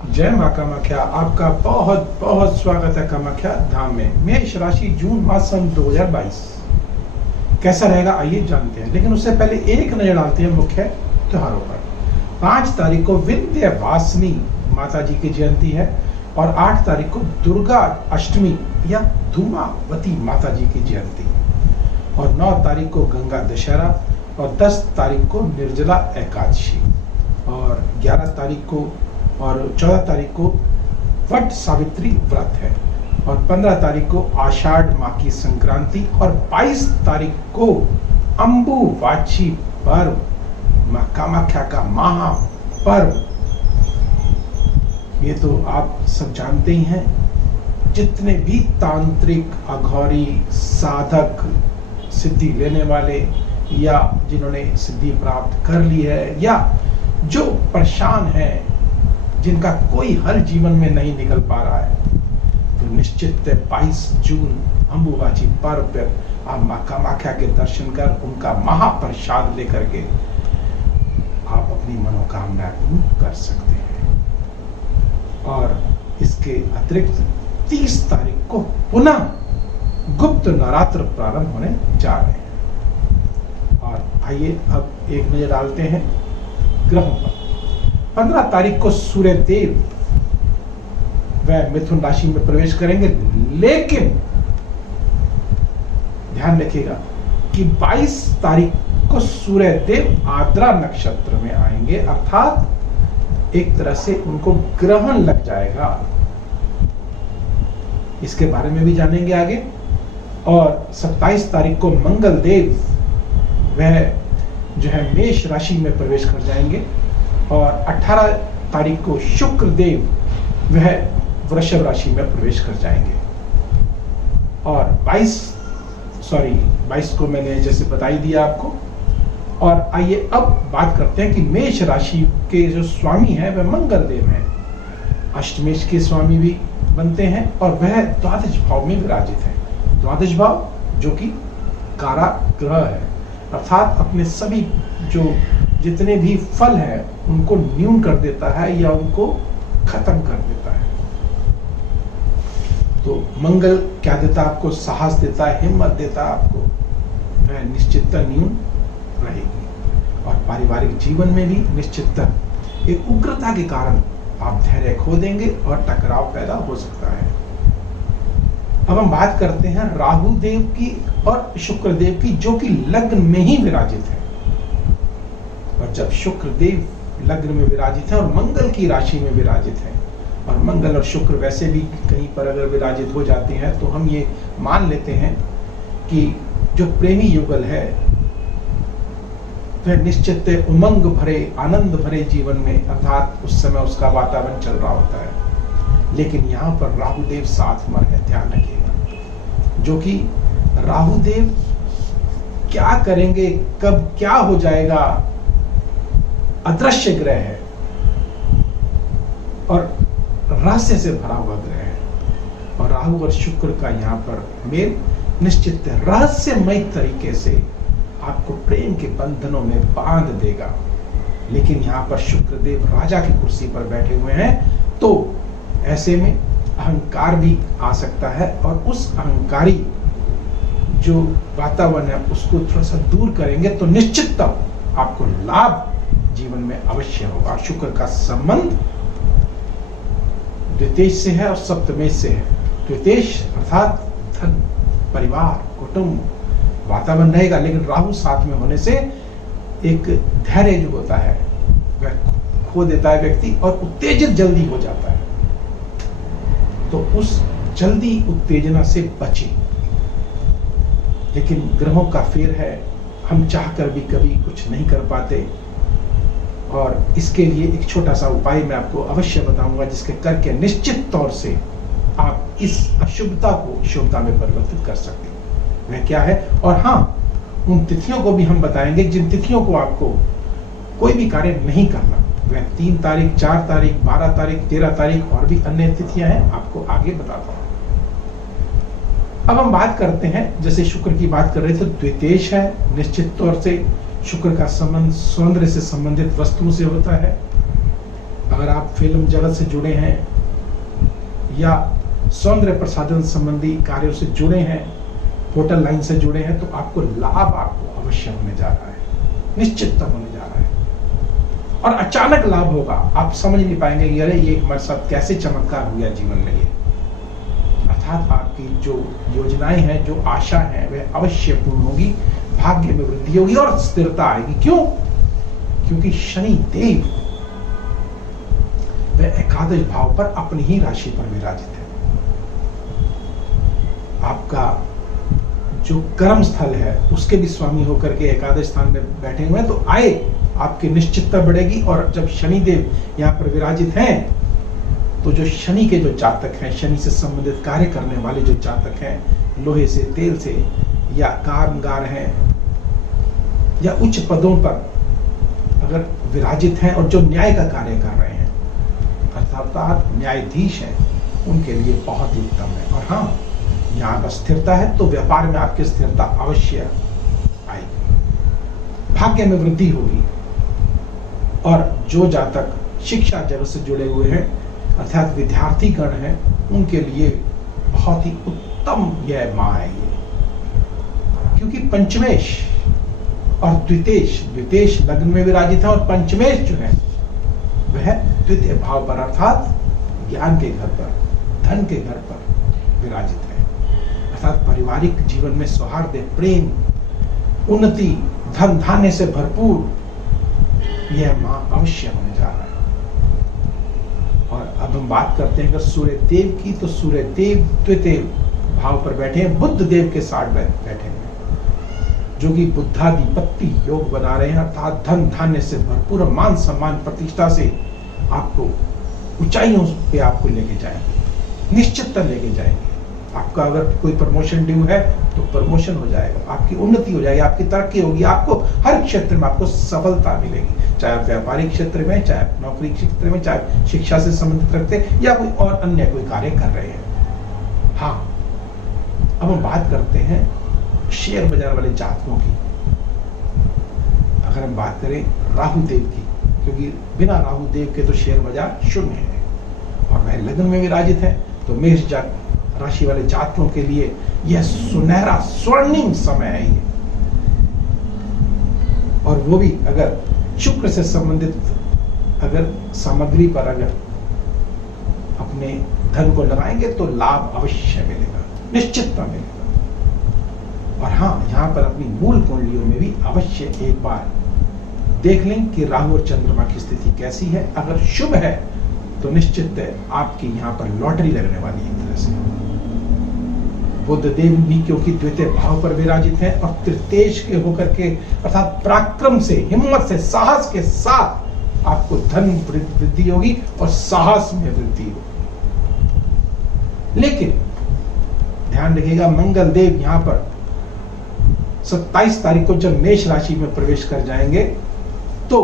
जय माँ कामाख्या। आपका बहुत बहुत स्वागत है कामाख्या धाम में। मेष राशि जून माह सन 2022 कैसा रहेगा आइए जानते हैं, लेकिन उससे पहले एक नजर डालते हैं मुख्य त्योहारों पर। 5 तारीख को विंध्यवासिनी माता जी की जयंती है और 8 तारीख को दुर्गा अष्टमी या धूमावती माता जी की जयंती और 9 तारीख को गंगा दशहरा और 10 तारीख को निर्जला एकादशी और 11 तारीख को और 14 तारीख को वट सावित्री व्रत है और 15 तारीख को आषाढ़ माह की संक्रांति और 22 तारीख को अम्बुवाची पर्व, माँ कामाख्या का महापर्व। ये तो आप सब जानते ही हैं। जितने भी तांत्रिक, अघौरी, साधक, सिद्धि लेने वाले या जिन्होंने सिद्धि प्राप्त कर ली है या जो परेशान है, जिनका कोई हल जीवन में नहीं निकल पा रहा है, तो निश्चित 22 जून अम्बुवाची पर्व पर आप माँ कामाख्या के दर्शन कर उनका महाप्रसाद लेकर के आप अपनी मनोकामना पूर्ण कर सकते हैं। और इसके अतिरिक्त 30 तारीख को पुनः गुप्त नवरात्र प्रारंभ होने जा रहे हैं। और आइए अब एक नजर डालते हैं ग्रहों पर। 15 तारीख को सूर्य देव वह मिथुन राशि में प्रवेश करेंगे, लेकिन ध्यान रखिएगा कि 22 तारीख को सूर्य देव आद्रा नक्षत्र में आएंगे, अर्थात एक तरह से उनको ग्रहण लग जाएगा। इसके बारे में भी जानेंगे आगे। और 27 तारीख को मंगल देव वह जो है मेष राशि में प्रवेश कर जाएंगे और 18 तारीख को शुक्र देव वह वृषभ राशि में प्रवेश कर जाएंगे और 22 को मैंने जैसे बता ही दिया आपको। और आइए अब बात करते हैं कि मेष राशि के जो स्वामी हैं वह मंगल देव हैं, अष्टमेश के स्वामी भी बनते हैं और वह द्वादश भाव में विराजित है। द्वादश भाव जो कि काराग्रह है, अर्थात अपने सभी जो जितने भी फल है उनको न्यून कर देता है या उनको खत्म कर देता है। तो मंगल क्या देता है आपको? साहस देता है, हिम्मत देता है आपको, वह निश्चितता न्यून रहेगी। और पारिवारिक जीवन में भी निश्चितता एक उग्रता के कारण आप धैर्य खो देंगे और टकराव पैदा हो सकता है। अब हम बात करते हैं राहु देव की और शुक्र देव की, जो कि लग्न में ही विराजित है। और जब शुक्र देव लग्न में विराजित है और मंगल की राशि में विराजित है, और मंगल और शुक्र वैसे भी कहीं पर अगर विराजित हो जाते हैं तो हम ये मान लेते हैं कि जो प्रेमी युगल है वह निश्चित उमंग भरे, आनंद भरे जीवन में, अर्थात उस समय उसका वातावरण चल रहा होता है। लेकिन यहाँ पर राहु देव साथ मर है, ध्यान रखिएगा। जो कि राहु देव क्या करेंगे, कब क्या हो जाएगा, अदृश्य ग्रह है और रहस्य से भरा हुआ ग्रह है। और राहु और शुक्र का यहाँ पर मेल निश्चित रहस्यमय तरीके से आपको प्रेम के बंधनों में बांध देगा। लेकिन यहाँ पर शुक्र देव राजा की कुर्सी पर बैठे हुए हैं, तो ऐसे में अहंकार भी आ सकता है और उस अहंकारी जो वातावरण है उसको थोड़ा सा दूर करेंगे तो निश्चित आपको लाभ जीवन में अवश्य होगा। शुक्र का संबंध द्वितेश से है और सप्तमेश से है। द्वितेश अर्थात धन, परिवार, कुटुंब, वातावरण रहेगा, लेकिन राहु साथ में होने से एक धैर्य जो होता है वह खो देता है व्यक्ति और उत्तेजित जल्दी हो जाता है। तो उस जल्दी उत्तेजना से बचे। लेकिन ग्रहों का फेर है, हम चाहकर भी कभी कुछ नहीं कर पाते। और इसके लिए एक छोटा सा उपाय मैं आपको अवश्य बताऊंगा, जिसके करके निश्चित तौर से आप इस अशुभता को शुभता में परिवर्तित कर सकते हैं। वह क्या है? और हाँ, उन तिथियों को भी हम बताएंगे जिन तिथियों को आपको कोई भी कार्य नहीं करना। वह 3 तारीख, 4 तारीख, 12 तारीख, 13 तारीख और भी अन्य तिथियां हैं, आपको आगे बताता हूं। अब हम बात करते हैं, जैसे शुक्र की बात कर रहे थे, द्वितेश है। निश्चित तौर से शुक्र का संबंध सौंदर्य से संबंधित वस्तुओं से होता है। अगर आप फिल्म जगत से जुड़े हैं या सौंदर्य प्रसाधन संबंधी कार्यों से जुड़े हैं, होटल लाइन से जुड़े हैं, तो आपको लाभ आपको अवश्य होने जा रहा है, निश्चिततम होने जा रहा है। और अचानक लाभ होगा, आप समझ नहीं पाएंगे कि अरे ये हमारे साथ कैसे चमत्कार हुआ जीवन में। ये अर्थात आपकी जो योजनाएं हैं, जो आशा है, वह अवश्य पूर्ण होगी, भाग्य में वृद्धि होगी और स्थिरता आएगी। क्यों? क्योंकि शनि देव वह एकादश भाव पर अपनी ही राशि पर विराजित है। आपका जो कर्म स्थल है उसके भी स्वामी होकर के एकादश स्थान में बैठे हुए हैं, तो आए आपकी निश्चितता बढ़ेगी। और जब शनिदेव यहाँ पर विराजित हैं, तो जो शनि के जो जातक हैं, शनि से संबंधित कार्य करने वाले जो जातक हैं, लोहे से, तेल से, या कामगार हैं, या उच्च पदों पर अगर विराजित हैं और जो न्याय का कार्य कर रहे हैं, अर्थात न्यायाधीश हैं, उनके लिए बहुत ही उत्तम है। और हाँ, यहाँ पर स्थिरता है तो व्यापार में आपकी स्थिरता अवश्य आएगी, भाग्य में वृद्धि होगी। और जो जातक शिक्षा जगत से जुड़े हुए हैं, अर्थात विद्यार्थी गण हैं, उनके लिए बहुत ही उत्तम यह माह है ये, क्योंकि पंचमेश और द्वितेश लग्न में विराजित है, और पंचमेश जो है वह द्वितीय भाव पर अर्थात ज्ञान के घर पर, धन के घर पर विराजित है। अर्थात पारिवारिक जीवन में सौहार्द, प्रेम, उन्नति, धन धान्य से भरपूर यह माह अवश्य होने जा रहा है। और अब हम बात करते हैं अगर सूर्य देव की, तो सूर्य देव द्वितीय भाव पर बैठे हैं, बुध देव के साथ बैठे हैं, जो कि बुद्धाधिपत्य योग बना रहे हैं। अर्थात धन धान्य से भरपूर, मान सम्मान प्रतिष्ठा से आपको ऊंचाइयों पे आपको लेके जाएंगे, निश्चितता लेके जाएंगे। आपका अगर कोई प्रमोशन ड्यू है तो प्रमोशन हो जाएगा, आपकी उन्नति हो जाएगी, आपकी तरक्की होगी, आपको हर क्षेत्र में आपको सफलता मिलेगी, चाहे आप व्यापारिक क्षेत्र में, चाहे आप नौकरी क्षेत्र में, चाहे शिक्षा से संबंधित रखते या कोई और अन्य कोई कार्य कर रहे हैं। हाँ, अब हम बात करते हैं शेयर बाजार वाले जातकों की। अगर हम बात करें राहु देव की, क्योंकि बिना राहु देव के तो शेयर बाजार शून्य है और वह लग्न में विराजित है, तो मेष राशि वाले जातकों के लिए यह सुनहरा स्वर्णिम समय है ये। और वो भी अगर शुक्र से संबंधित अगर सामग्री पर अगर अपने धन को लगाएंगे तो लाभ अवश्य मिलेगा, निश्चितता मिलेगा। और हाँ, यहाँ पर अपनी मूल कुंडलियों में भी अवश्य एक बार देख लें कि राहु और चंद्रमा की स्थिति कैसी है। अगर शुभ है तो निश्चित है आपकी यहाँ पर लॉटरी लगने वाली है। एक तरह से बुध देव भी क्योंकि द्वितीय भाव पर विराजित है और तृतीय के होकर के अर्थात पराक्रम से, हिम्मत से, साहस के साथ आपको धन वृद्धि होगी और साहस में वृद्धि होगी। लेकिन ध्यान रखिएगा, मंगल देव यहाँ पर 27 तारीख को जब मेष राशि में प्रवेश कर जाएंगे तो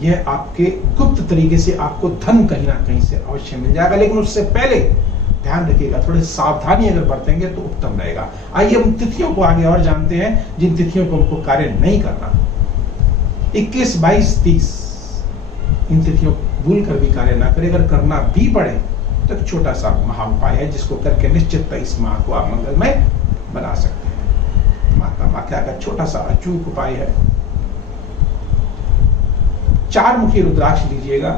यह आपके गुप्त तरीके से आपको धन कहीं ना कहीं से अवश्य मिल जाएगा। लेकिन उससे पहले ध्यान रखिएगा, थोड़ी सावधानी अगर बरतेंगे तो उत्तम रहेगा। आइए हम तिथियों को आगे और जानते हैं, जिन तिथियों को हमको कार्य नहीं करना। 21, 22, 30 इन तिथियों भूल कर भी कार्य ना करें। अगर करना भी पड़े तो एक छोटा सा महा उपाय है जिसको करके निश्चित इस माह को आप मंगलमय बना सकते हैं। माता माख्या का छोटा सा अचूक उपाय है, 4 मुखी रुद्राक्ष लीजिएगा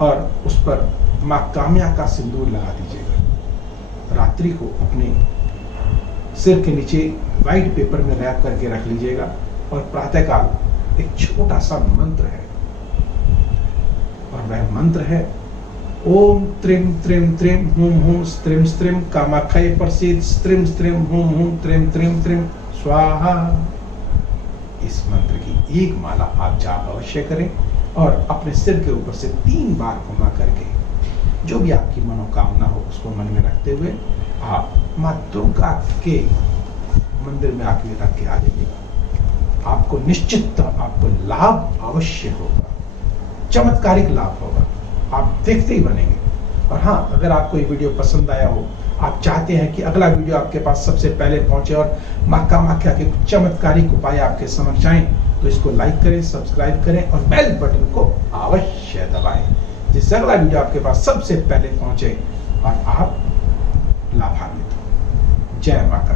और उस पर मां काम्या का सिंदूर लगा दीजिएगा। रात्रि को अपने सिर के नीचे व्हाइट पेपर में रैप करके रख लीजिएगा और प्रातःकाल एक छोटा सा मंत्र है और वह मंत्र है ओम त्रिम त्रिम त्रिम हुम हुम स्त्रिम स्त्रिम कामाख्याय प्रसीद स्त्रिम स्त्रिम हुम हुम त्रिम त्रिम त्रिम स्वाहा। इस मंत्र की एक माला आप जाप अवश्य करें और अपने सिर के ऊपर से 3 बार घुमा करके जो भी आपकी मनोकामना हो उसको मन में रखते हुए आप मां दुर्गा के मंदिर में आके रख के आ जाइएगा। आपको निश्चित आपको लाभ अवश्य होगा, चमत्कारिक लाभ होगा, आप देखते ही बनेंगे। और हाँ, अगर आपको ये वीडियो पसंद आया हो, आप चाहते हैं कि अगला वीडियो आपके पास सबसे पहले पहुंचे और मां कामाख्या के चमत्कारिक उपाय आपके समक्ष आए, तो तो इसको लाइक करें, सब्सक्राइब करें और बेल बटन को अवश्य दबाएं, जिससे अगला वीडियो आपके पास सबसे पहले पहुंचे और आप लाभान्वित हो। जय माता।